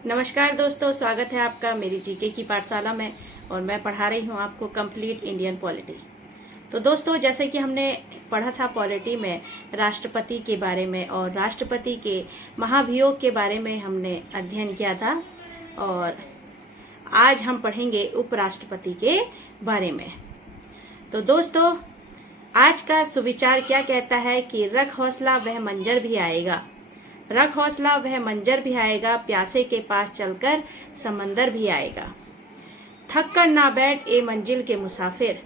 नमस्कार दोस्तों, स्वागत है आपका मेरी जीके की पाठशाला में। और मैं पढ़ा रही हूँ आपको कंप्लीट इंडियन पॉलिटी। तो दोस्तों, जैसे कि हमने पढ़ा था पॉलिटी में राष्ट्रपति के बारे में और राष्ट्रपति के महाभियोग के बारे में हमने अध्ययन किया था। और आज हम पढ़ेंगे उपराष्ट्रपति के बारे में। तो दोस्तों, आज का सुविचार क्या कहता है कि रख हौसला वह मंजर भी आएगा, रख हौसला वह मंजर भी आएगा, प्यासे के पास चलकर समंदर भी आएगा। थक कर ना बैठ ए मंजिल के मुसाफिर,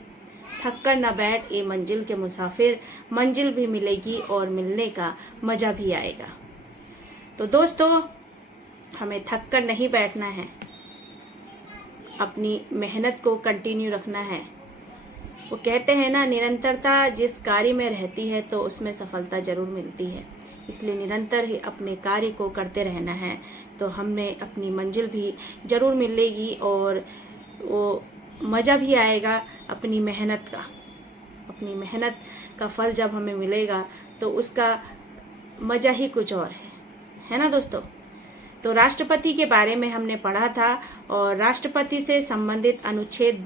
थक कर ना बैठ ए मंजिल के मुसाफिर, मंजिल भी मिलेगी और मिलने का मजा भी आएगा। तो दोस्तों, हमें थक कर नहीं बैठना है, अपनी मेहनत को कंटिन्यू रखना है। वो कहते हैं ना, निरंतरता जिस कार्य में रहती है तो उसमें सफलता जरूर मिलती है। इसलिए निरंतर ही अपने कार्य को करते रहना है, तो हमें अपनी मंजिल भी जरूर मिलेगी और वो मज़ा भी आएगा अपनी मेहनत का। अपनी मेहनत का फल जब हमें मिलेगा तो उसका मज़ा ही कुछ और है ना दोस्तों। तो राष्ट्रपति के बारे में हमने पढ़ा था और राष्ट्रपति से संबंधित अनुच्छेद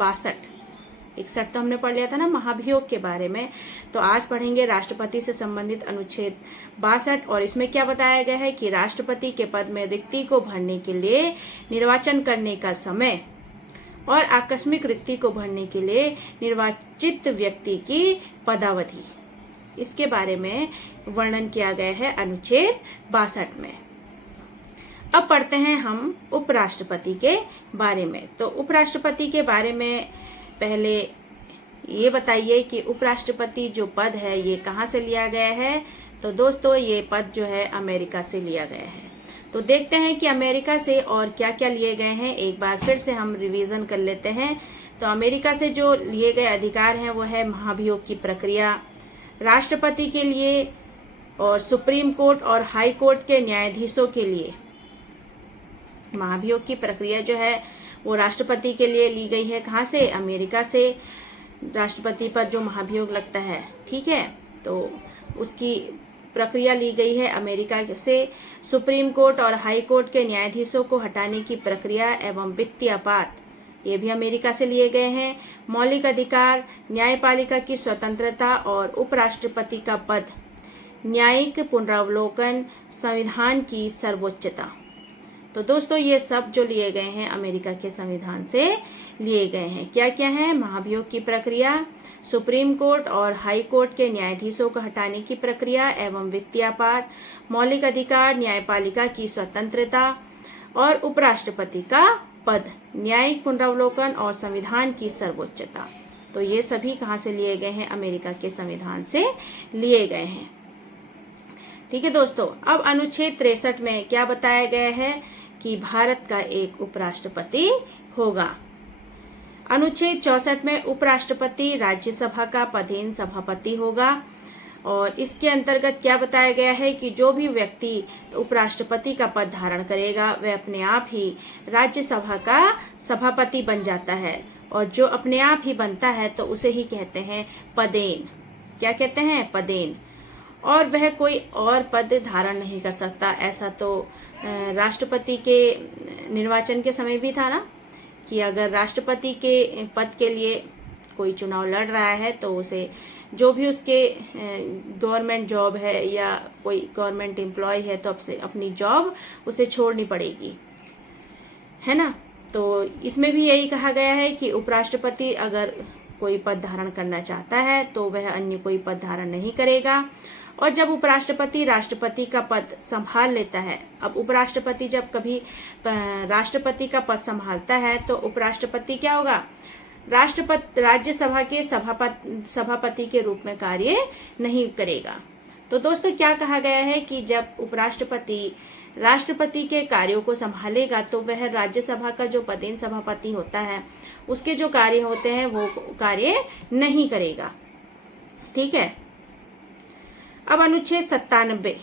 61 तो हमने पढ़ लिया था ना महाभियोग के बारे में। तो आज पढ़ेंगे राष्ट्रपति से संबंधित अनुच्छेद 62 और इसमें क्या बताया गया है कि राष्ट्रपति के पद में रिक्ति को भरने के लिए निर्वाचन करने का समय और आकस्मिक रिक्ति को भरने के लिए निर्वाचित व्यक्ति की पदावधि, इसके बारे में वर्णन किया गया है अनुच्छेद 62 में। अब पढ़ते हैं हम उपराष्ट्रपति के बारे में। तो उपराष्ट्रपति के बारे में पहले ये बताइए कि उपराष्ट्रपति जो पद है ये कहाँ से लिया गया है। तो दोस्तों, ये पद जो है अमेरिका से लिया गया है। तो देखते हैं कि अमेरिका से और क्या क्या लिए गए हैं। एक बार फिर से हम रिवीजन कर लेते हैं। तो अमेरिका से जो लिए गए अधिकार हैं वो है महाभियोग की प्रक्रिया, राष्ट्रपति के लिए और सुप्रीम कोर्ट और हाई कोर्ट के न्यायाधीशों के लिए महाभियोग की प्रक्रिया जो है वो राष्ट्रपति के लिए ली गई है। कहाँ से? अमेरिका से। राष्ट्रपति पर जो महाभियोग लगता है, ठीक है, तो उसकी प्रक्रिया ली गई है अमेरिका से। सुप्रीम कोर्ट और हाई कोर्ट के न्यायाधीशों को हटाने की प्रक्रिया एवं वित्तीय आपात, ये भी अमेरिका से लिए गए हैं। मौलिक अधिकार, न्यायपालिका की स्वतंत्रता और उपराष्ट्रपति का पद, न्यायिक पुनरावलोकन, संविधान की सर्वोच्चता। तो दोस्तों, ये सब जो लिए गए हैं अमेरिका के संविधान से लिए गए हैं। क्या क्या है? महाभियोग की प्रक्रिया, सुप्रीम कोर्ट और हाई कोर्ट के न्यायाधीशों को हटाने की प्रक्रिया एवं वित्तीय आपात, मौलिक अधिकार, न्यायपालिका की स्वतंत्रता और उपराष्ट्रपति का पद, न्यायिक पुनरावलोकन और संविधान की सर्वोच्चता। तो ये सभी कहाँ से लिए गए हैं? अमेरिका के संविधान से लिए गए हैं। ठीक है दोस्तों, अब अनुच्छेद 63 में क्या बताया गया है कि भारत का एक उपराष्ट्रपति होगा। अनुच्छेद 64 में उपराष्ट्रपति राज्यसभा का पदेन सभापति होगा और इसके अंतर्गत क्या बताया गया है कि जो भी व्यक्ति उपराष्ट्रपति का पद धारण करेगा वह अपने आप ही राज्यसभा का सभापति बन जाता है। और जो अपने आप ही बनता है तो उसे ही कहते हैं पदेन। क्या कहते हैं? पदेन। और वह कोई और पद धारण नहीं कर सकता। ऐसा तो राष्ट्रपति के निर्वाचन के समय भी था ना, कि अगर राष्ट्रपति के पद के लिए कोई चुनाव लड़ रहा है तो उसे जो भी उसके गवर्नमेंट जॉब है या कोई गवर्नमेंट एम्प्लॉय है तो अपनी जॉब उसे छोड़नी पड़ेगी, है ना। तो इसमें भी यही कहा गया है कि उपराष्ट्रपति अगर कोई पद धारण करना चाहता है तो वह अन्य कोई पद धारण नहीं करेगा। और जब उपराष्ट्रपति राष्ट्रपति का पद संभाल लेता है, अब उपराष्ट्रपति जब कभी राष्ट्रपति का पद संभालता है तो उपराष्ट्रपति क्या होगा? राज्यसभा के सभापति के रूप में कार्य नहीं करेगा। तो दोस्तों, क्या कहा गया है कि जब उपराष्ट्रपति राष्ट्रपति के कार्यों को संभालेगा तो वह राज्यसभा का जो पदेन सभापति होता है उसके जो कार्य होते हैं वो कार्य नहीं करेगा। ठीक है। अब अनुच्छेद 97,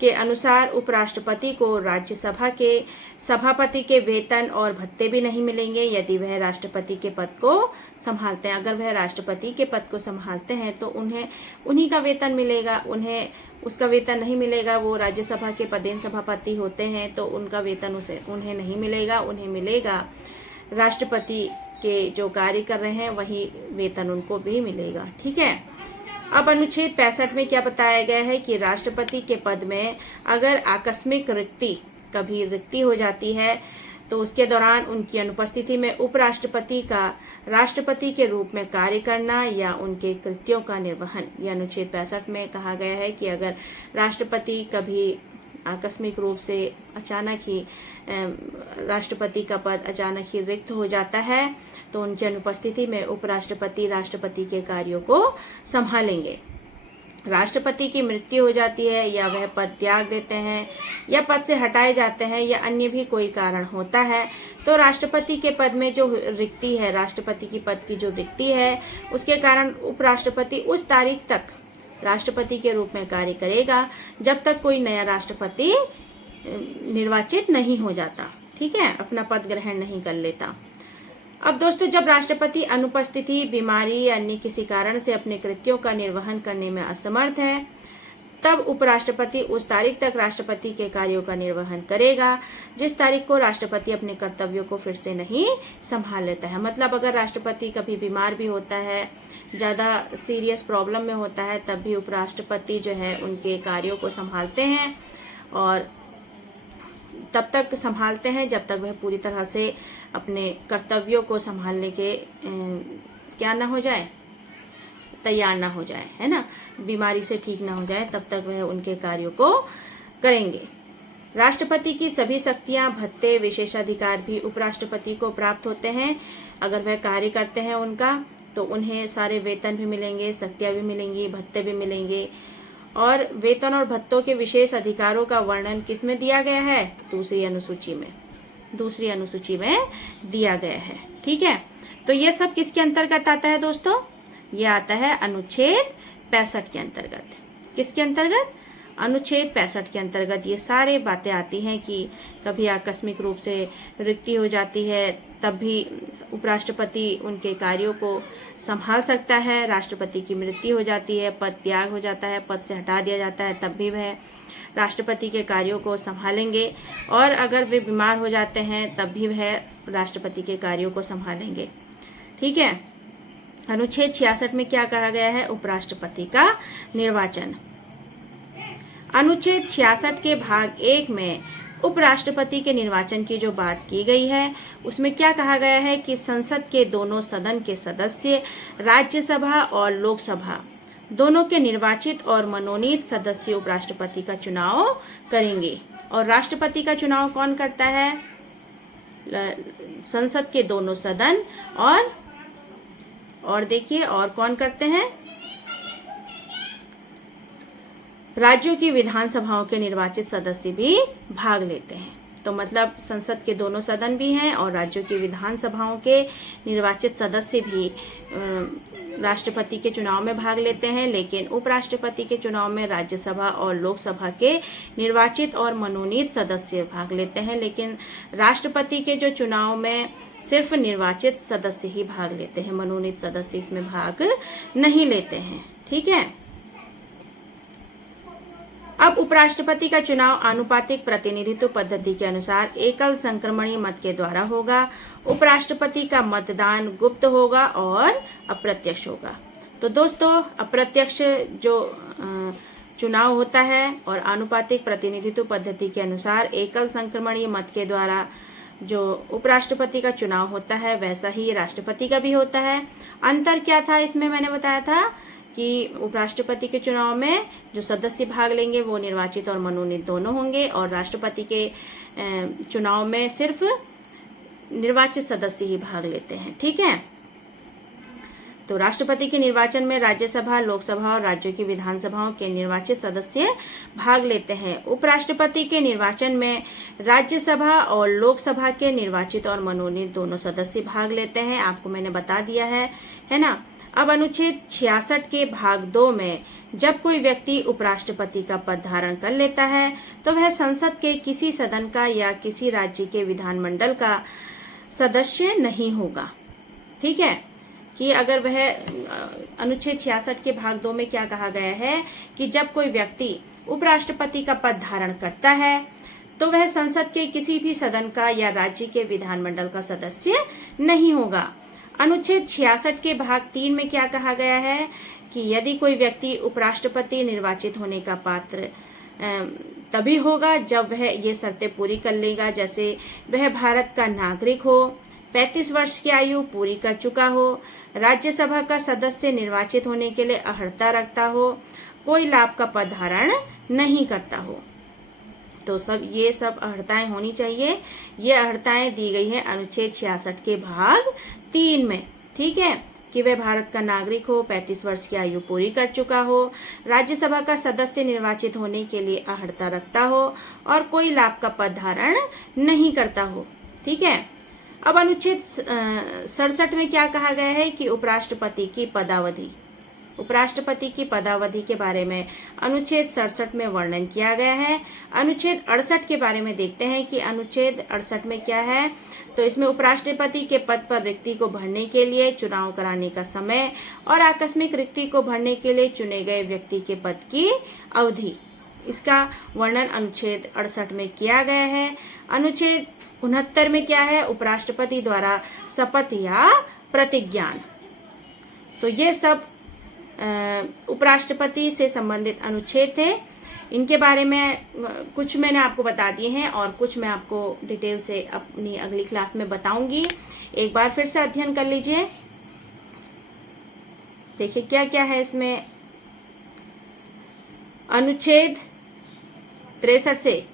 के अनुसार उपराष्ट्रपति को राज्यसभा के सभापति के वेतन और भत्ते भी नहीं मिलेंगे यदि वह राष्ट्रपति के पद को संभालते हैं। अगर वह राष्ट्रपति के पद को संभालते हैं तो उन्हें उन्हीं का वेतन मिलेगा, उन्हें उसका वेतन नहीं मिलेगा। वो राज्यसभा के पदेन सभापति होते हैं तो उनका वेतन उन्हें नहीं मिलेगा, उन्हें मिलेगा राष्ट्रपति के जो कार्य कर रहे हैं वही वेतन उनको भी मिलेगा। ठीक है। अब अनुच्छेद 65 में क्या बताया गया है कि राष्ट्रपति के पद में अगर आकस्मिक कभी रिक्ति हो जाती है तो उसके दौरान उनकी अनुपस्थिति में उपराष्ट्रपति का राष्ट्रपति के रूप में कार्य करना या उनके कृत्यों का निर्वहन, यह अनुच्छेद 65 में कहा गया है कि अगर राष्ट्रपति कभी आकस्मिक रूप से अचानक ही राष्ट्रपति का पद अचानक ही रिक्त हो जाता है तो उनकी अनुपस्थिति में उपराष्ट्रपति राष्ट्रपति के कार्यों को संभालेंगे। राष्ट्रपति की मृत्यु हो जाती है या वह पद त्याग देते हैं या पद से हटाए जाते हैं या अन्य भी कोई कारण होता है तो राष्ट्रपति के पद में जो रिक्ति है, राष्ट्रपति की पद की जो रिक्ति है, उसके कारण उपराष्ट्रपति उस तारीख तक राष्ट्रपति के रूप में कार्य करेगा जब तक कोई नया राष्ट्रपति निर्वाचित नहीं हो जाता। ठीक है, अपना पद ग्रहण नहीं कर लेता। अब दोस्तों, जब राष्ट्रपति अनुपस्थिति, बीमारी या अन्य किसी कारण से अपने कृत्यों का निर्वहन करने में असमर्थ है तब उपराष्ट्रपति उस तारीख तक राष्ट्रपति के कार्यों का निर्वहन करेगा जिस तारीख को राष्ट्रपति अपने कर्तव्यों को फिर से नहीं संभाल लेता है। मतलब अगर राष्ट्रपति कभी बीमार भी होता है, ज़्यादा सीरियस प्रॉब्लम में होता है, तब भी उपराष्ट्रपति जो है उनके कार्यों को संभालते हैं और तब तक संभालते हैं जब तक वह पूरी तरह से अपने कर्तव्यों को संभालने के क्या ना हो जाए, तैयार ना हो जाए, है ना, बीमारी से ठीक ना हो जाए, तब तक वह उनके कार्यों को करेंगे। राष्ट्रपति की सभी शक्तियां, भत्ते, विशेषाधिकार भी उपराष्ट्रपति को प्राप्त होते हैं। अगर वह कार्य करते हैं उनका तो उन्हें सारे वेतन भी मिलेंगे, शक्तियां भी मिलेंगी, भत्ते भी मिलेंगे। और वेतन और भत्तों के विशेष अधिकारों का वर्णन किसमें दिया गया है? दूसरी अनुसूची में दिया गया है। ठीक है, तो ये सब किसके अंतर्गत आता है दोस्तों? ये आता है अनुच्छेद 65 के अंतर्गत। किसके अंतर्गत? अनुच्छेद 65 के अंतर्गत ये सारे बातें आती हैं कि कभी आकस्मिक रूप से रिक्ति हो जाती है तब भी उपराष्ट्रपति उनके कार्यों को संभाल सकता है, राष्ट्रपति की मृत्यु हो जाती है, पद त्याग हो जाता है, पद से हटा दिया जाता है, तब भी वह राष्ट्रपति के कार्यों को संभालेंगे और अगर वे बीमार हो जाते हैं तब भी वह राष्ट्रपति के कार्यों को संभालेंगे। ठीक है। अनुच्छेद 66 में क्या कहा गया है? उपराष्ट्रपति का निर्वाचन। अनुच्छेद 66 के भाग 1 में उपराष्ट्रपति के निर्वाचन की जो बात की गई है उसमें क्या कहा गया है कि संसद के दोनों सदन के सदस्य राज्यसभा और लोकसभा दोनों के निर्वाचित और मनोनीत सदस्य उपराष्ट्रपति का चुनाव करेंगे। और राष्ट्रपति का चुनाव कौन करता है? संसद के दोनों सदन और देखिए और कौन करते हैं? राज्यों की विधानसभाओं के निर्वाचित सदस्य भी भाग लेते हैं। तो मतलब संसद के दोनों सदन भी हैं और राज्यों की विधानसभाओं के निर्वाचित सदस्य भी राष्ट्रपति के चुनाव में भाग लेते हैं, लेकिन उपराष्ट्रपति के चुनाव में राज्यसभा और लोकसभा के निर्वाचित और मनोनीत सदस्य भाग लेते हैं, लेकिन राष्ट्रपति के जो चुनाव में सिर्फ निर्वाचित सदस्य ही भाग लेते हैं, मनोनीत सदस्य इसमें भाग नहीं लेते हैं। ठीक है। अब उपराष्ट्रपति का चुनाव आनुपातिक प्रतिनिधित्व पद्धति के अनुसार एकल संक्रमणीय मत के द्वारा होगा। उपराष्ट्रपति का मतदान गुप्त होगा और अप्रत्यक्ष होगा। तो दोस्तों, अप्रत्यक्ष जो चुनाव होता है और आनुपातिक प्रतिनिधित्व पद्धति के अनुसार एकल संक्रमणीय मत के द्वारा जो उपराष्ट्रपति का चुनाव होता है वैसा ही राष्ट्रपति का भी होता है। अंतर क्या था इसमें? मैंने बताया था कि उपराष्ट्रपति के चुनाव में जो सदस्य भाग लेंगे वो निर्वाचित और मनोनीत दोनों होंगे और राष्ट्रपति के चुनाव में सिर्फ निर्वाचित सदस्य ही भाग लेते हैं। ठीक है। तो राष्ट्रपति के निर्वाचन में राज्यसभा, लोकसभा और राज्यों की विधानसभाओं के निर्वाचित सदस्य भाग लेते हैं। उपराष्ट्रपति के निर्वाचन में राज्यसभा और लोकसभा के निर्वाचित और मनोनीत दोनों सदस्य भाग लेते हैं। आपको मैंने बता दिया है ना। अब अनुच्छेद 66 के भाग 2 में जब कोई व्यक्ति उपराष्ट्रपति का पद धारण कर लेता है तो वह संसद के किसी सदन का या किसी राज्य के विधानमंडल का सदस्य नहीं होगा। ठीक है, कि अगर वह अनुच्छेद 66 के भाग 2 में क्या कहा गया है कि जब कोई व्यक्ति उपराष्ट्रपति का पद धारण करता है तो वह संसद के किसी भी सदन का या राज्य के विधानमंडल का सदस्य नहीं होगा। अनुच्छेद 66 के भाग 3 में क्या कहा गया है कि यदि कोई व्यक्ति उपराष्ट्रपति निर्वाचित होने का पात्र तभी होगा जब वह ये शर्तें पूरी कर लेगा, जैसे वह भारत का नागरिक हो, 35 वर्ष की आयु पूरी कर चुका हो, राज्यसभा का सदस्य निर्वाचित होने के लिए अर्हता रखता हो, कोई लाभ का पद धारण नहीं करता हो। तो ये सब अर्हताएं होनी चाहिए। ये अर्हताएं दी गई हैं अनुच्छेद 66 के भाग 3 में। ठीक है, कि वह भारत का नागरिक हो, 35 वर्ष की आयु पूरी कर चुका हो, राज्यसभा का सदस्य निर्वाचित होने के लिए अर्हता रखता हो और कोई लाभ का पद धारण नहीं करता हो। ठीक है, अब अनुच्छेद 67 में क्या कहा गया है कि उपराष्ट्रपति की पदावधि के बारे में अनुच्छेद 67 में वर्णन किया गया है। अनुच्छेद 68 के बारे में देखते हैं कि अनुच्छेद 68 में क्या है। तो इसमें उपराष्ट्रपति के पद पर रिक्ति को भरने के लिए चुनाव कराने का समय और आकस्मिक रिक्ति को भरने के लिए चुने गए व्यक्ति के पद की अवधि, इसका वर्णन अनुच्छेद 68 में किया गया है। अनुच्छेद 69 में क्या है, उपराष्ट्रपति द्वारा शपथ या प्रतिज्ञान। तो ये सब उपराष्ट्रपति से संबंधित अनुच्छेद थे। इनके बारे में कुछ मैंने आपको बता दिए हैं और कुछ मैं आपको डिटेल से अपनी अगली क्लास में बताऊंगी। एक बार फिर से अध्ययन कर लीजिए। देखिए क्या क्या है इसमें। अनुच्छेद 63 से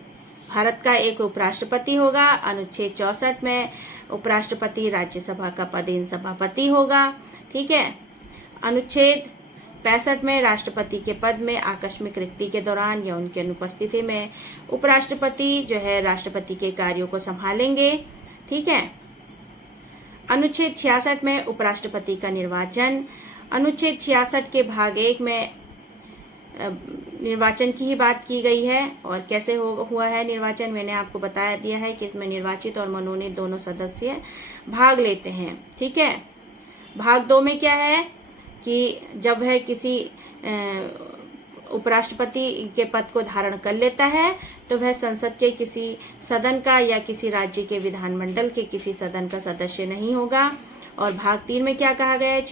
भारत का एक उपराष्ट्रपति होगा। अनुच्छेद 64 में उपराष्ट्रपति राज्यसभा का पदेन सभापति होगा। ठीक है, अनुच्छेद 65 में राष्ट्रपति के पद में आकस्मिक रिक्ति के दौरान या उनकी अनुपस्थिति में उपराष्ट्रपति जो है राष्ट्रपति के कार्यों को संभालेंगे। ठीक है, अनुच्छेद 66 में उपराष्ट्रपति का निर्वाचन। अनुच्छेद 66 के भाग 1 में निर्वाचन की ही बात की गई है और कैसे हुआ है निर्वाचन मैंने आपको बता दिया है कि इसमें निर्वाचित और मनोनीत दोनों सदस्य भाग लेते हैं। ठीक है, भाग 2 में क्या है कि जब वह किसी उपराष्ट्रपति के पद को धारण कर लेता है तो वह संसद के किसी सदन का या किसी राज्य के विधानमंडल के किसी सदन का सदस्य नहीं होगा। और भाग 3 में क्या कहा गया है,